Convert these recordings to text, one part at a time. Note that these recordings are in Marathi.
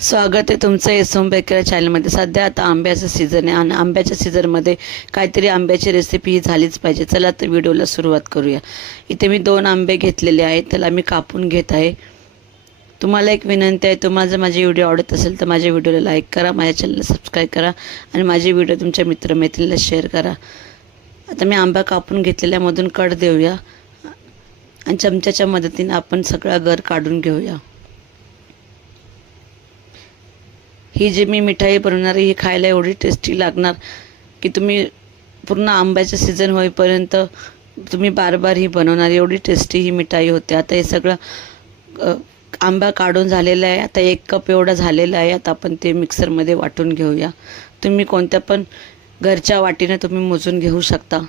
स्वागत आहे तुमचं एसोम बेकर चॅनलमध्ये सध्या आता आंब्याचं सीझन आहे आणि आंब्याच्या सीझनमध्ये काहीतरी आंब्याची रेसिपी ही झालीच पाहिजे. चला तर व्हिडिओला सुरुवात करूया. इथे मी दोन आंबे घेतलेले आहेत. त्याला मी कापून घेत आहे. तुम्हाला एक विनंती आहे तुम्हाला जर माझे व्हिडिओ आवडत असेल तर माझ्या व्हिडिओला लाईक करा माझ्या चॅनलला सबस्क्राईब करा आणि माझे व्हिडिओ तुमच्या मित्रमैत्रिणीला शेअर करा. आता मी आंबा कापून घेतलेल्यामधून कट देऊया आणि चमच्याच्या मदतीने आपण सगळा गर काढून घेऊया. ही जी मी मिठाई बनवणार आहे ही खायला एवढी टेस्टी लागणार की तुम्ही पूर्ण आंब्याचं सीझन होईपर्यंत तुम्ही बार बार ही बनवणार. एवढी टेस्टी ही मिठाई होते. आता हे सगळं आंबा काढून झालेला आहे. आता एक कप एवढा झालेला आहे. आता आपण ते मिक्सरमध्ये वाटून घेऊया. तुम्ही कोणत्या पण घरच्या वाटीनं तुम्ही मोजून घेऊ शकता.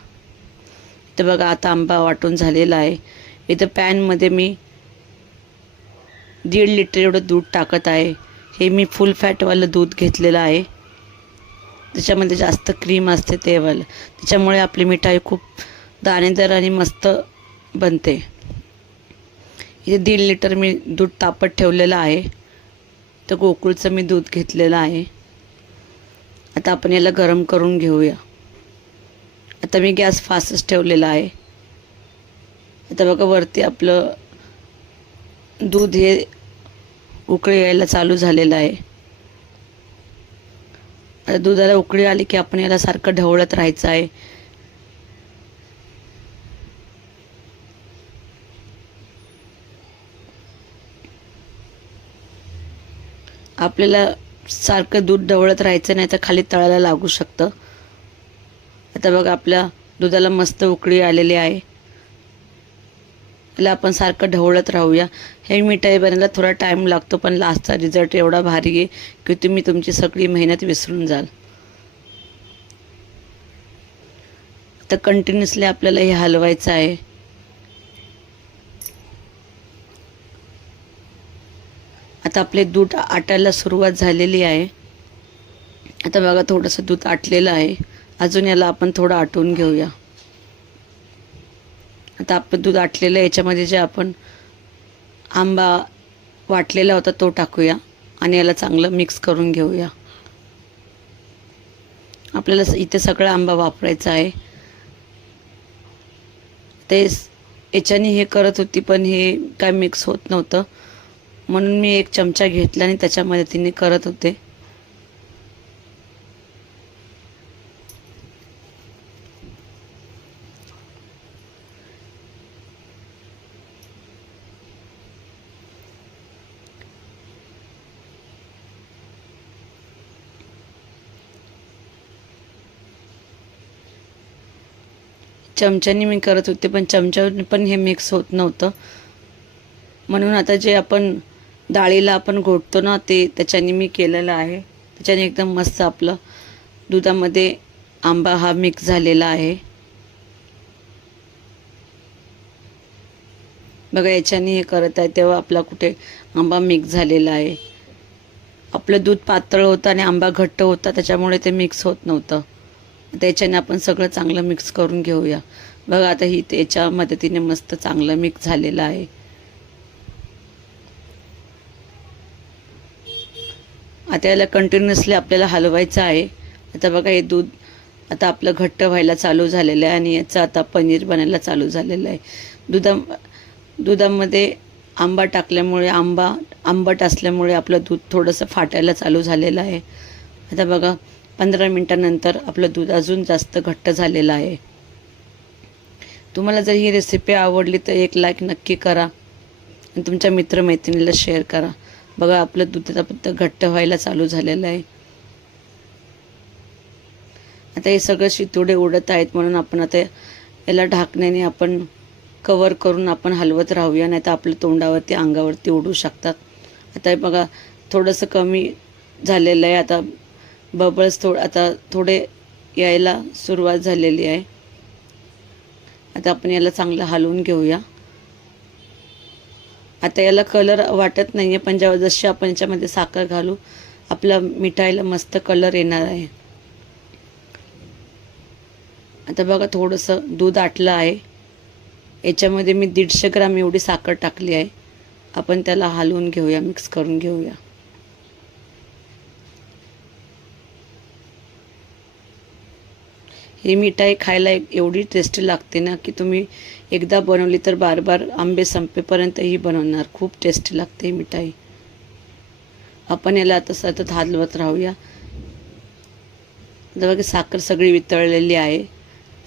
तर बघा आता आंबा वाटून झालेला आहे. इथं पॅनमध्ये मी दीड लिटर एवढं दूध टाकत आहे. हे मी फुल फॅटवालं दूध घेतलेलं आहे. त्याच्यामध्ये जास्त क्रीम असते तेवालं त्याच्यामुळे आपली मिठाई खूप दाणेदार आणि मस्त बनते. इथे दीड लिटर मी दूध तापत ठेवलेलं आहे. तर गोकुळचं मी दूध घेतलेलं आहे. आता आपण याला गरम करून घेऊया. आता मी गॅस फास्टच ठेवलेला आहे. आता बघा वरती आपलं दूध हे उकळी यायला चालू झालेलं आहे. आता दुधाला उकळी आली की आपण याला सारखं ढवळत राहायचं आहे. आपल्याला सारखं दूध ढवळत राहायचं नाही तर खाली तळायला लागू शकतं. आता बघा आपल्या दुधाला मस्त उकळी आलेली आहे. याला आपण सारखं ढवळत राहूया. हे मिठाई बनायला थोडा टाईम लागतो पण लास्टचा रिझल्ट एवढा भारी आहे की तुम्ही तुमची सगळी मेहनत विसरून जाल. तर कंटिन्युअसली आपल्याला हे हलवायचं आहे. आता आपले दूध आटायला सुरुवात झालेली आहे. आता बघा थोडंसं दूध आटलेलं आहे. अजून याला आपण थोडं आटवून घेऊया. आता आपण दूध आटलेलं याच्यामध्ये जे आपण आंबा वाटलेला होता तो टाकूया आणि याला चांगलं मिक्स करून घेऊया. आपल्याला स- इथे सगळा आंबा वापरायचा आहे. ते याच्याने हे करत होती पण हे काय मिक्स होत नव्हतं. म्हणून मी एक चमचा घेतला आणि त्याच्या मदतीने करत होते. चमच्याने मी करत होते पण चमच्याने पण हे मिक्स होत नव्हतं. म्हणून आता जे आपण डाळीला आपण घोटतो ना ते त्याच्याने मी केलेलं आहे. त्याच्याने एकदम मस्त आपलं दुधामध्ये आंबा हा मिक्स झालेला आहे. बघा याच्याने हे करत आहे तेव्हा आपला कुठे आंबा मिक्स झालेला आहे. आपलं दूध पातळ होतं आणि आंबा घट्ट होता त्याच्यामुळे ते मिक्स होत नव्हतं. त्याच्याने आपण सगळं चांगलं मिक्स करून घेऊया. बघा आता ही त्याच्या मदतीने मस्त चांगलं मिक्स झालेलं आहे. आता याला कंटिन्युअसली आपल्याला हलवायचं आहे. आता बघा हे दूध आता आपलं घट्ट व्हायला चालू झालेलं आहे आणि याचं आता पनीर बनायला चालू झालेलं आहे. दुधा दुधामध्ये आंबा टाकल्यामुळे आंबा आंबट असल्यामुळे आपलं दूध थोडंसं फाटायला चालू झालेलं आहे. आता बघा पंधरा मिनटानंतर आपलं दूध अजून जास्त घट्ट झालेलं आहे. तुम्हाला जर ही रेसिपी आवडली तर एक लाईक नक्की करा. आणि तुमच्या मित्रमैत्रिणीला शेअर करा. बघा आपलं दूध आता घट्ट व्हायला चालू झालेलं आहे. आता हे सगळं शितोडे उडत आहेत म्हणून आपण आता याला ढाकण्याने आपण कवर करून आपण हलवत राहूया नाही तर आपल्या तोंडावरती अंगावरती उडू शकतात. आता हे बघा थोडंसं कमी झालेलं आहे. आता बबल्स थोड आता थोडे यायला सुरुवात झालेली आहे. आता आपण याला चांगलं हलवून घेऊया. आता याला कलर वाटत नाही आहे पण जेव्हा जशी आपण याच्यामध्ये साखर घालू आपल्या मिठाईला मस्त कलर येणार आहे. आता बघा थोडंसं दूध आटलं आहे. याच्यामध्ये मी दीडशे ग्राम एवढी साखर टाकली आहे. आपण त्याला हलवून घेऊया मिक्स करून घेऊया. ही मिठाई खायला एक- एवढी टेस्टी लागते ना की तुम्ही एकदा बनवली तर बार बार आंबे संपेपर्यंत ही बनवणार. खूप टेस्टी लागते ही मिठाई. आपण याला आता सतत हलवत राहूया. आता बघा साखर सगळी वितळलेली आहे.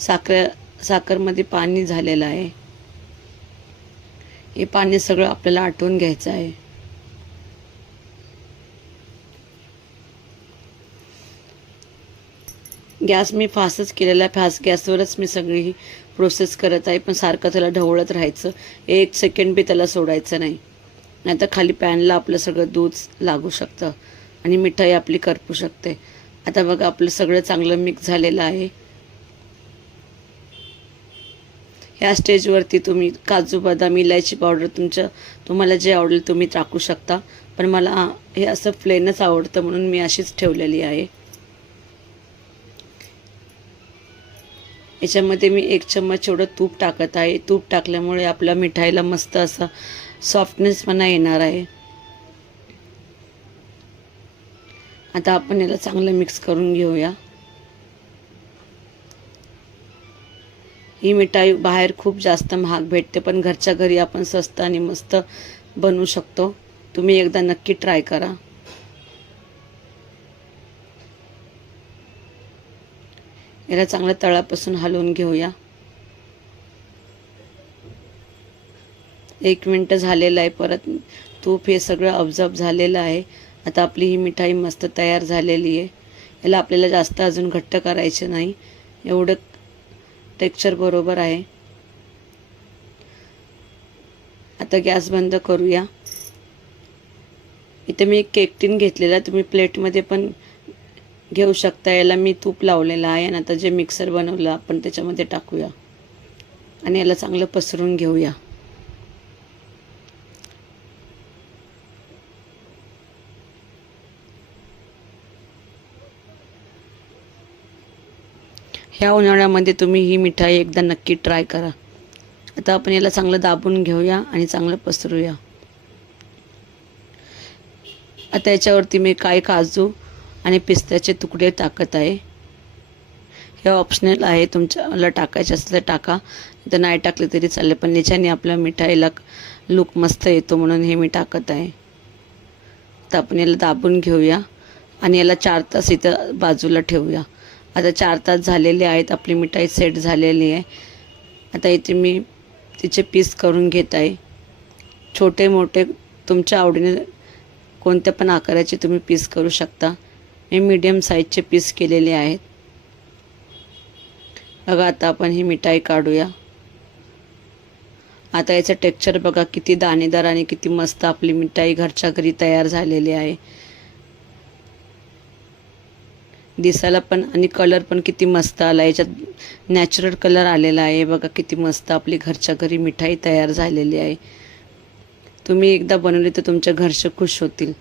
साखर साखरमध्ये पाणी झालेलं आहे. हे पाणी सगळं आपल्याला आटवून घ्यायचं आहे. गॅस मी फास्टच केलेला आहे. फास्ट गॅसवरच मी सगळी प्रोसेस करत आहे. पण सारखं त्याला ढवळत राहायचं. एक सेकंड बी त्याला सोडायचं नाही. नाहीतर खाली पॅनला आपलं सगळं दूध लागू शकतं. आणि मिठाई आपली करपू शकते. आता बघा आपलं सगळं चांगलं मिक्स झालेलं आहे. ह्या स्टेजवरती तुम्ही काजू बदाम इलायची पावडर तुमच्या तुम्हाला जे आवडेल तुम्ही टाकू शकता. पण मला हे असं प्लेनच आवडतं म्हणून मी अशीच ठेवलेली आहे. याच्यामध्ये मी एक चम्मच एवढं तूप टाकत आहे. तूप टाकल्यामुळे आपल्या मिठाईला मस्त असा सॉफ्टनेसपणा येणार आहे. आता आपण याला चांगलं मिक्स करून घेऊया. ही मिठाई बाहेर खूप जास्त महाग भेटते पण घरच्या घरी आपण स्वस्त आणि मस्त बनवू शकतो. तुम्ही एकदा नक्की ट्राय करा. याला चांगल्या तळापासून हलवून घेऊया. एक मिनटं झालेलं आहे परत तूप हे सगळं ऑब्झर्व झालेलं आहे. आता आपली ही मिठाई मस्त तयार झालेली आहे. याला आपल्याला जास्त अजून घट्ट करायचं नाही. एवढं टेक्स्चर बरोबर आहे. आता गॅस बंद करूया. इथे मी एक केक टीन घेतलेला तुम्ही प्लेटमध्ये पण घेऊ शकता याला मी तूप लावलेलं आहे आणि आता जे मिक्सर बनवलं आपण त्याच्यामध्ये टाकूया. आणि याला चांगलं पसरून घेऊया. ह्या उन्हाळ्यामध्ये तुम्ही ही मिठाई एकदा नक्की ट्राय करा. आता आपण याला चांगलं दाबून घेऊया आणि चांगलं पसरूया. आता याच्यावरती मी काय काजू आणि पिस्त्याचे तुकडे टाकत आहे. हे ऑप्शनल आहे. तुमच्याला टाकायचे असेल तर टाका. तर नाही टाकले तरी चालेल. पण याच्याने आपल्या मिठाईला लुक मस्त येतो म्हणून हे मी टाकत आहे. तर आपण याला दाबून घेऊया. आणि याला चार तास इथं बाजूला ठेवूया. आता चार तास झालेले आहेत. आपली मिठाई सेट झालेली आहे. आता इथे मी तिचे पीस करून घेत आहे. छोटे मोठे तुमच्या आवडीने कोणत्या पण आकाराचे तुम्ही पीस करू शकता. हे मीडियम साईजचे पीस केलेले आहेत. बघा आता आपण ही मिठाई काढूया. आता याचं टेक्स्चर बघा किती दाणेदार आणि किती मस्त आपली मिठाई घरच्या घरी तयार झालेली आहे. दिसायला पण आणि कलर पण किती मस्त आला याच्यात नॅचरल कलर आलेला आहे. बघा किती मस्त आपली घरच्या घरी मिठाई तयार झालेली आहे. तुम्ही एकदा बनवली तर तुमच्या घरचे खुश होतील.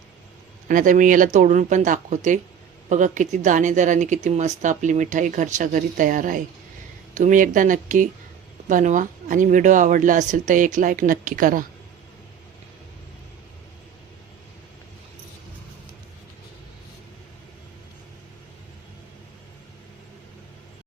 आणि आता मी याला तोडून पण दाखवते. बघा किती दाणेदार आणि किती मस्त आपली मिठाई घरच्या घरी तयार आहे. तुम्ही एकदा नक्की बनवा आणि व्हिडिओ आवडला असेल तर एक लाईक नक्की करा.